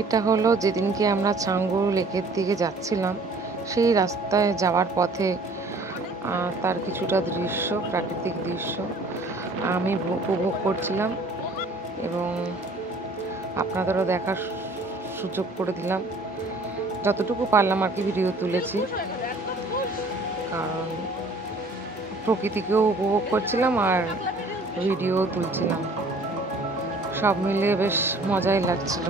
এটা হলো যেদিনকে আমরা ছাঙ্গুর লেকের দিকে যাচ্ছিলাম, সেই রাস্তায় যাওয়ার পথে তার কিছুটা দৃশ্য, প্রাকৃতিক দৃশ্য আমি উপভোগ করছিলাম এবং আপনাদেরও দেখার সুযোগ করে দিলাম। যতটুকু পারলাম আর কি ভিডিও তুলেছি, কারণ প্রকৃতিকেও উপভোগ করছিলাম আর ভিডিও তুলছিলাম। সব মিলিয়ে বেশ মজাই লাগছিল।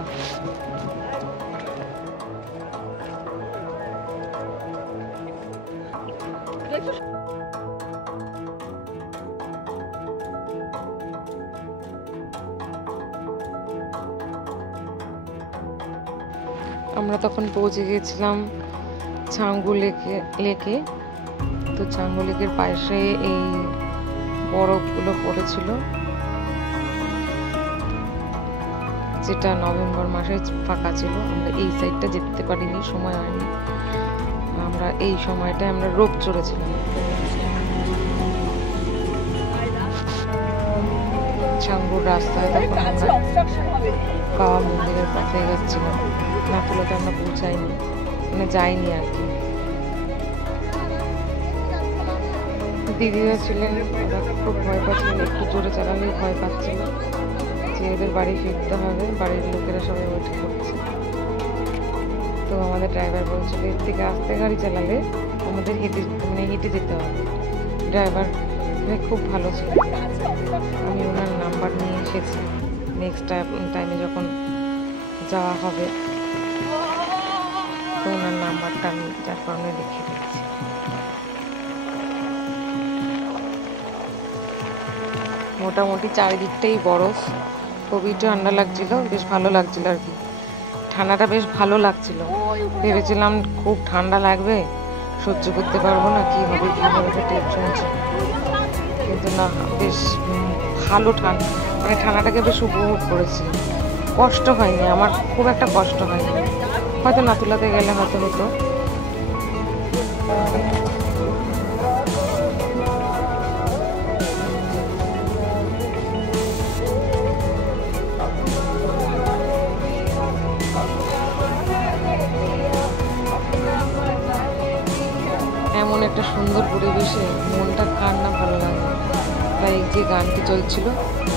আমরা তখন পৌঁছে গিয়েছিলাম ছাঙ্গু লেকে। তো ছাঙ্গু লেকের পাশে এই বরফগুলো পড়েছিল, যেটা নভেম্বর মাসে ফাঁকা ছিল। আমরা এই সাইডটা যেতে পারিনি, সময় হয়নি। আমরা এই সময়টায় আমরা রোপ চড়েছিলাম। ছাঙ্গুর রাস্তায় তখন আমরা কাওয়া মন্দিরের পথে যাচ্ছিলাম। নাথুলাতে আমরা পৌঁছাইনি, মানে যাইনি আর কি। দিদিরা ছিলেন, ওরা খুব ভয় পাচ্ছিলেন, একটু জোরে চালালেই ভয় পাচ্ছিল যে ওদের বাড়ি ফিরতে হবে। বাড়ির লোকেরা সবাই ওয়েট করছে। তো আমাদের ড্রাইভার বলছিল এর থেকে আস্তে গাড়ি চালালে আমাদের হেঁটে যেতে হবে। ড্রাইভার খুব ভালো ছিল। আমি ওনার নাম্বার নিয়ে এসেছি, নেক্সট টাইমে যখন যাওয়া হবে তো ওনার নাম্বারটা আমি যার কারণে লিখে দিচ্ছি। মোটামুটি চারিদিকটাই বরফ, খুবই ঠান্ডা লাগছিল, বেশ ভালো লাগছিল আর কি। ঠান্ডাটা বেশ ভালো লাগছিল। ভেবেছিলাম খুব ঠান্ডা লাগবে, সহ্য করতে পারবো না, কি হবে টেনশন ছিল। কিন্তু না, বেশ ভালো ঠান্ডা, মানে ঠান্ডাটাকে বেশ উপভোগ করেছি। কষ্ট হয়নি আমার, খুব একটা কষ্ট হয়নি। হয়তো নাথুলাতে গেলে হয়তো হতো। এমন একটা সুন্দর পরিবেশে মনটা কার না ভালো লাগে। তাই যে গানটি চলছিল,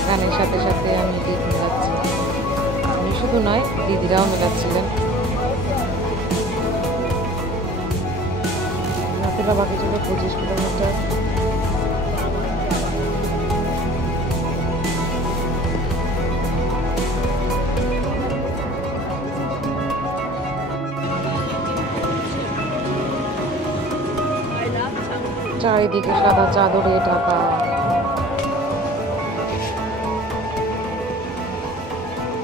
গানের সাথে সাথে আমি গীত মেলাচ্ছি। আমি শুধু নয়, দিদিরাও মেলাচ্ছিলেন। নাথুলা বাকি ছিল 25 কিলোমিটার। চারিদিকে সাদা চাদরে ঢাকা।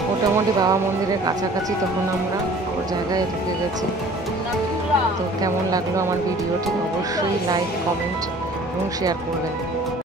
মোটামুটি বাবা মন্দিরের কাছাকাছি তখন আমরা ওর জায়গায় ঢুকে গেছি। তো কেমন লাগলো আমার ভিডিওটি অবশ্যই লাইক, কমেন্ট এবং শেয়ার করবেন।